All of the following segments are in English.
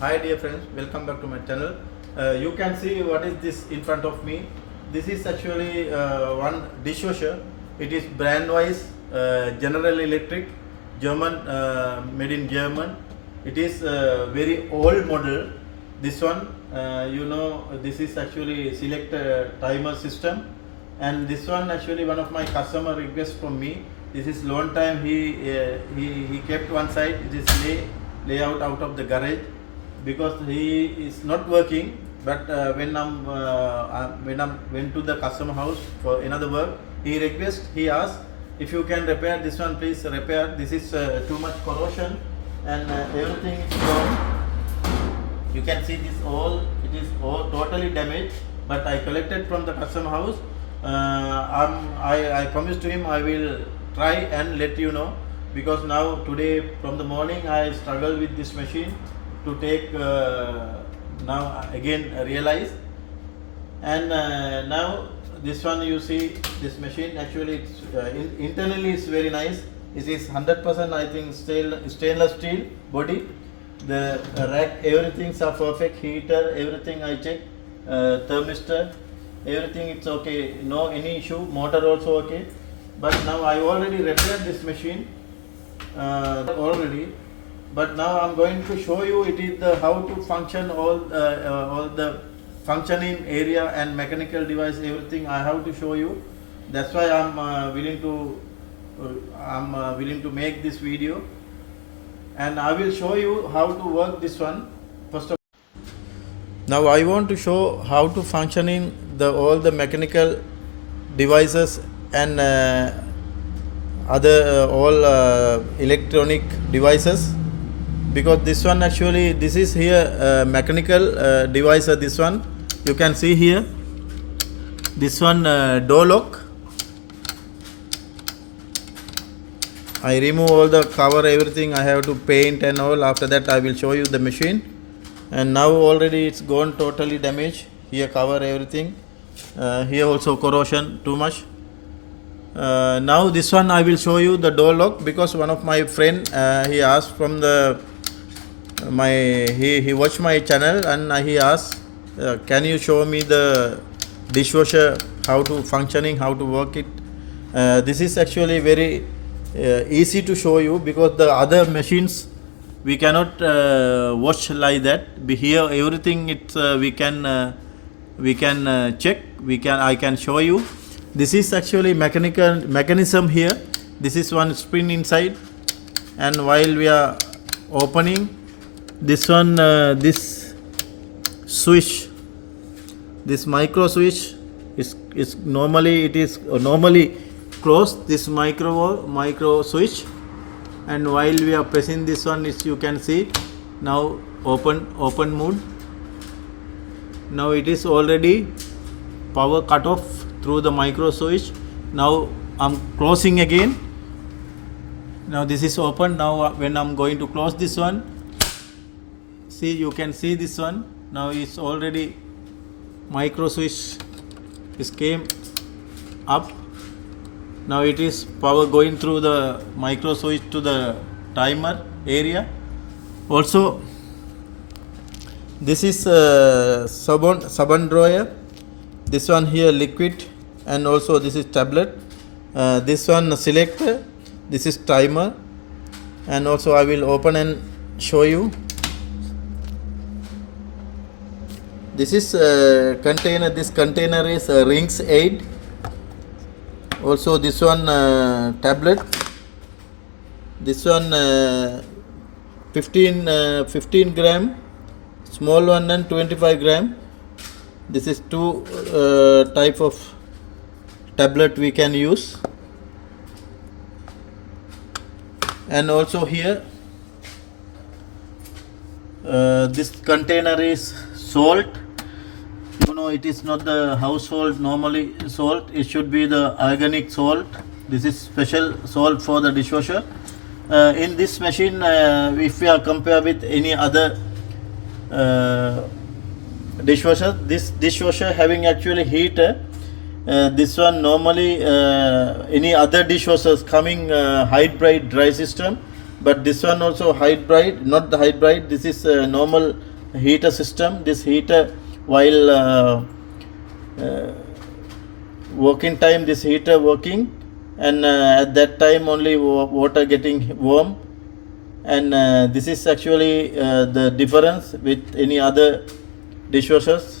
Hi dear friends, welcome back to my channel. You can see what is this in front of me. This is actually one dishwasher. It is brand wise General Electric, German, made in German. It is very old model. This one, this is actually select timer system, and this one actually one of my customer request from me. This is long time he kept one side. It is layout out of the garage because he is not working. But when I went to the customer house for another work, he asked if you can repair this one, please repair. This is too much corrosion and everything is gone. You can see this it is all totally damaged. But I collected from the customer house. I promised to him I will try and let you know, because now today from the morning I struggle with this machine to take now again realize, and now this one you see this machine actually it's, internally is very nice. It is 100% I think stainless steel body. The rack, everything are perfect. Heater, everything I checked. Thermistor, everything it's okay. No any issue. Motor also okay. But now I already repaired this machine already. But now I'm going to show you it is the how to function all the functioning area and mechanical device, everything I have to show you. That's why I'm willing to make this video, and I will show you how to work this one. First of now I want to show how to functioning all the mechanical devices and other all electronic devices, because this one actually this is here mechanical device. This one you can see here, this one door lock. I remove all the cover, everything I have to paint and all. After that I will show you the machine. And now already it's gone totally damaged. Here cover everything, here also corrosion too much. Now this one I will show you the door lock, because one of my friend he asked from the he watched my channel and he asked can you show me the dishwasher, how to functioning, how to work it. This is actually very easy to show you, because the other machines we cannot watch like that. Here everything it's we can check, I can show you. This is actually mechanism here. This is one spring inside, and while we are opening this one, this switch, this micro switch is normally closed, this micro switch, and while we are pressing this one, you can see now open mode. Now it is already power cut off through the micro switch. Now I'm closing again. Now this is open. Now when I'm going to close this one, see, you can see this one. Now it's already micro switch is came up. Now it is power going through the micro switch to the timer area. Also this is sabon drawer. This one here liquid, and also this is tablet. This one selector. This is timer, and also I will open and show you. This is container. This container is rings 8. Also this one tablet. This one 15 gram, small one, and 25 gram. This is two type of tablet we can use. And also here this container is salt. It is not the household normally salt, it should be the organic salt. This is special salt for the dishwasher. In this machine, if we are compare with any other dishwasher, this dishwasher having actually heater. This one normally any other dishwashers coming hybrid dry system, but this one also hybrid, not the hybrid. This is normal heater system. This heater, while working time, this heater working, and at that time only water getting warm. And this is actually the difference with any other dishwashers.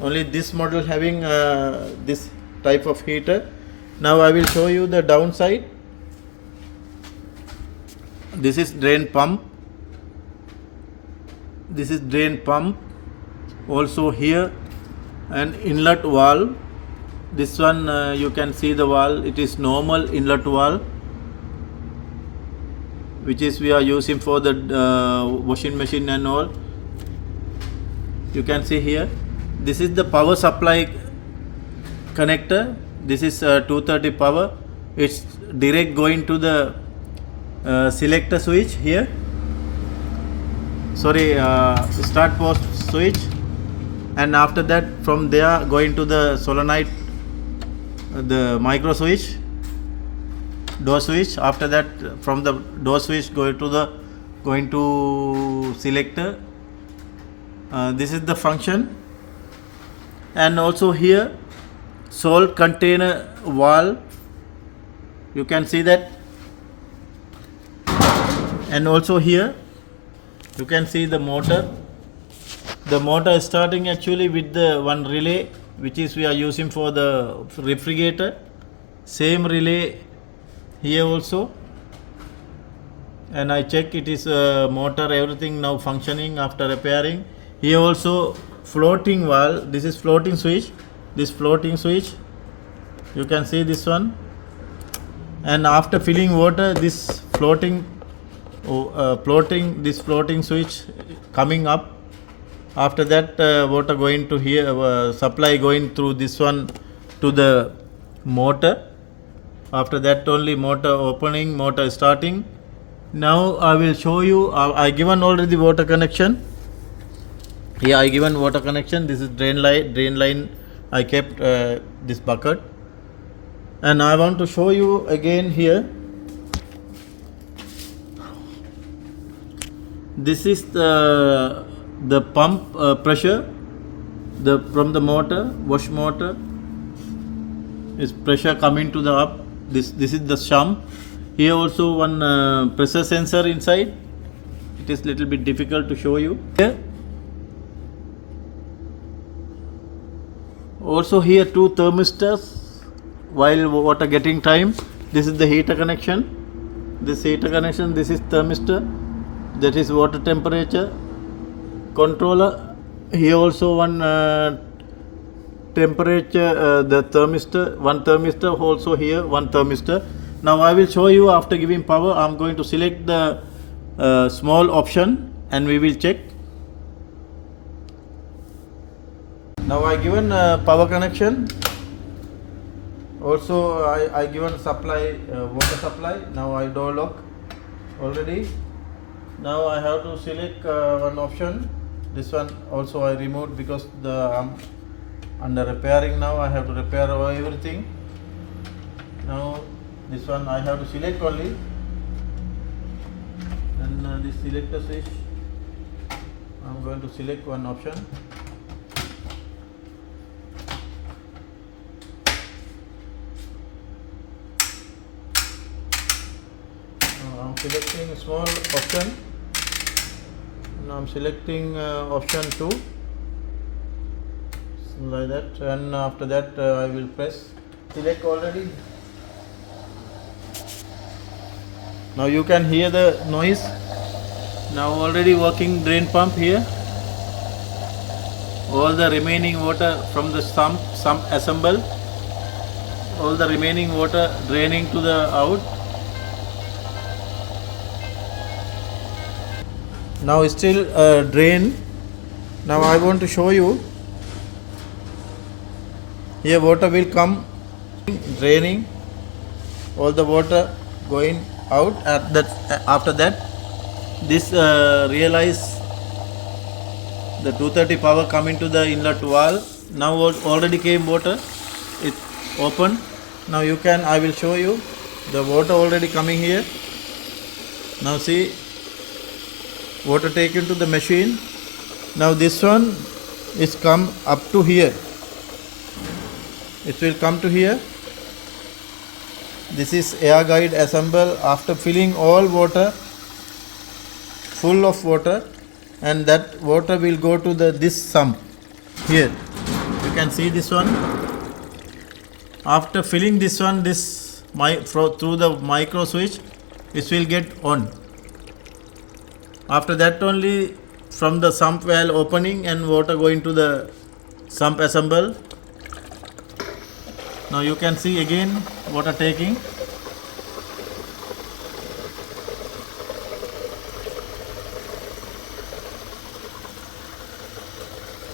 Only this model having this type of heater. Now I will show you the downside. This is drain pump. This is drain pump. Also here an inlet valve. This one you can see the valve. It is normal inlet valve, which is we are using for the washing machine and all. You can see here. This is the power supply connector. This is 230 power. It's direct going to the selector switch here. Start post switch, and after that from there going to the solenoid, the micro switch, door switch. After that from the door switch going to selector. This is the function. And also here salt container valve, you can see that. And also here you can see the motor. The motor is starting actually with the one relay, which is we are using for the refrigerator. Same relay here also, and I check it is motor, everything now functioning after repairing. Here also floating valve. This is floating switch. This floating switch, you can see this one. And after filling water, this floating switch coming up. After that water going to here, supply going through this one to the motor. After that only motor opening, motor starting. Now I will show you. I given already water connection. Here I given water connection. This is drain line. I kept this bucket, and I want to show you again here. This is the pump pressure. From the motor, wash motor, is pressure coming to the up. This is the sump. Here also one pressure sensor inside. It is little bit difficult to show you here. Also here two thermistors while water getting time. This is the heater connection. This heater connection. This is thermistor. That is water temperature controller. Here also one temperature, the thermistor, one thermistor. Also here one thermistor. Now I will show you after giving power. I am going to select the small option and we will check. Now I given power connection. Also I given supply, water supply. Now I door lock already. Now I have to select one option. This one also I removed because I'm under repairing now. I have to repair everything. Now this one I have to select only. And this selector switch, I'm going to select one option. I'm selecting small option. Now I'm selecting option 2, like that, and after that I will press select already. Now you can hear the noise. Now already working drain pump here. All the remaining water from the sump assemble. All the remaining water draining to the out. Now still drain. Now I want to show you. Here water will come draining. All the water going out. After that, this realize the 230 power coming to the inlet valve. Now already came water. It's open. Now you can. I will show you the water already coming here. Now see. water taken to the machine. Now this one is come up to here. It will come to here. This is air guide assemble after filling all water, full of water, and that water will go to this sump here. You can see this one. After filling this one, through the micro switch, it will get on. After that only from the sump valve opening and water going to the sump assemble. Now you can see again water taking.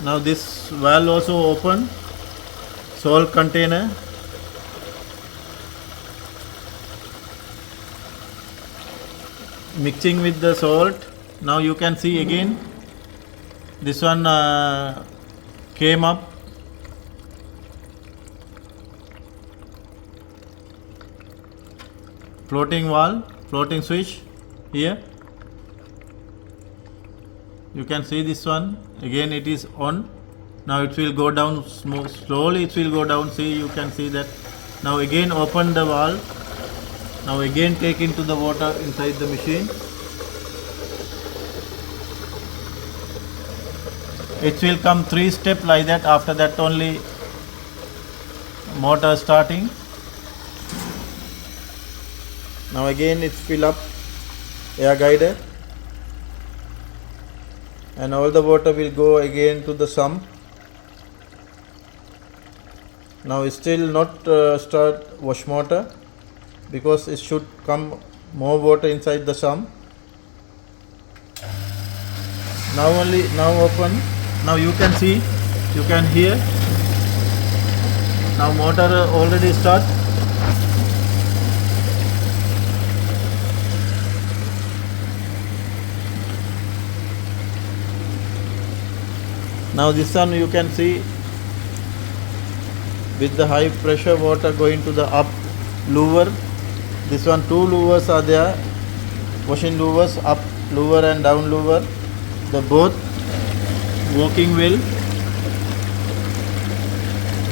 Now this valve also open, salt container. Mixing with the salt. Now you can see again this one came up. Floating valve, floating switch here. You can see this one again, it is on. Now it will go down slowly, it will go down. See, you can see that. Now again open the valve. Now again take into the water inside the machine. It will come 3 steps like that. After that only motor starting. Now again it fill up air guider, and all the water will go again to the sump. Now still not start wash motor, because it should come more water inside the sump. Now open. Now you can see, you can hear. Now motor already start. Now this one you can see with the high pressure water going to the up louver. This one 2 louvers are there, washing louvers, up louver and down louver. The both working well.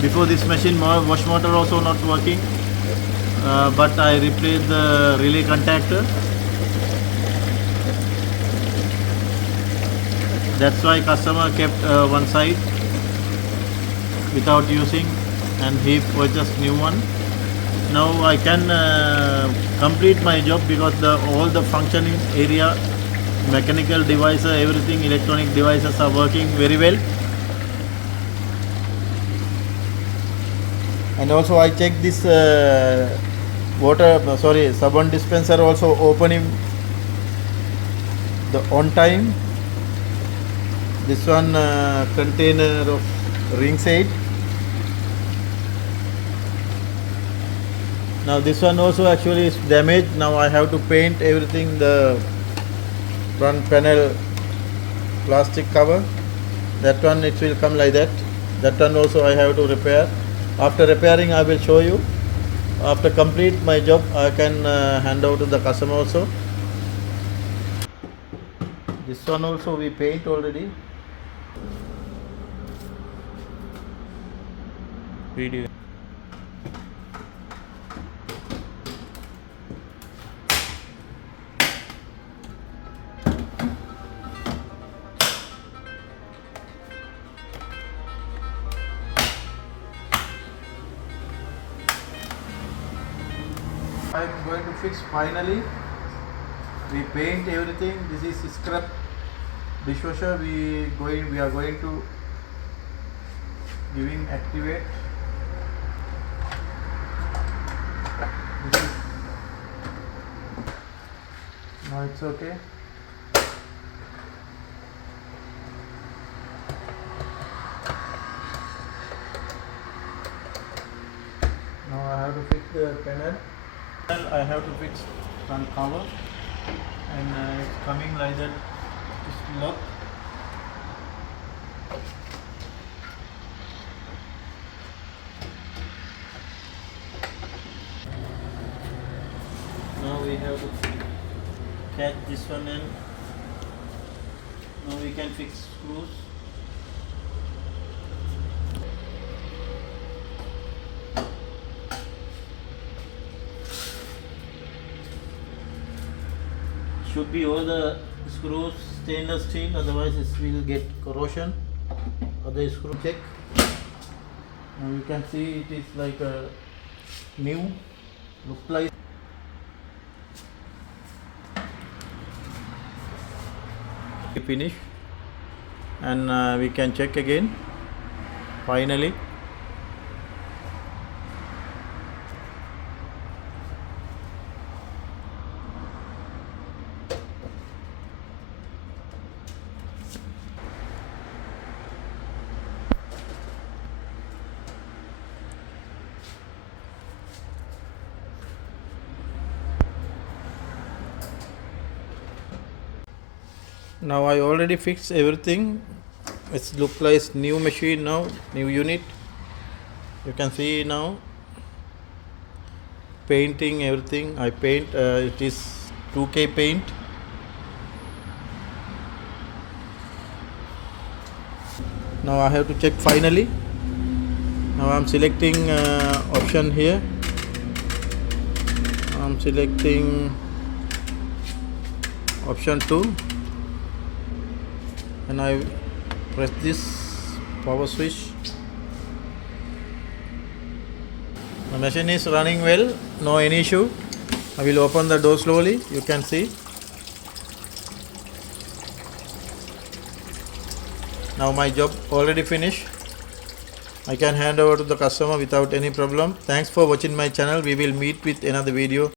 Before this machine wash motor also not working, but I replaced the relay contactor. That's why customer kept one side without using, and he purchased new one. Now I can complete my job, because all the functioning area, mechanical devices, everything, electronic devices are working very well. And also I check this sabon dispenser also opening the on time. This one container of ring side. Now this one also actually is damaged. Now I have to paint everything, the front panel plastic cover. That one it will come like that. That one also I have to repair. After repairing I will show you. After complete my job I can hand over to the customer also. This one also we paint already. Video. I am going to fix finally. We paint everything. This is scrap dishwasher. We are going to giving activate. This is, now it's okay. Now I have to fix the panel. I have to fix front cover, and it's coming like that. Just lock. Now we have to catch this one and we can fix screws. Should be all the screws stainless steel, otherwise it will get corrosion. Other screw check. Now you can see it is like a new look like. Finish, and we can check again. Finally, now I already fixed everything. It's look like new machine now, new unit. You can see now painting everything. I paint. It is 2K paint. Now I have to check finally. Now I'm selecting option here. I'm selecting option 2. And I press this power switch. The machine is running well, no any issue. I will open the door slowly, you can see. Now my job already finished. I can hand over to the customer without any problem. Thanks for watching my channel. We will meet with another video.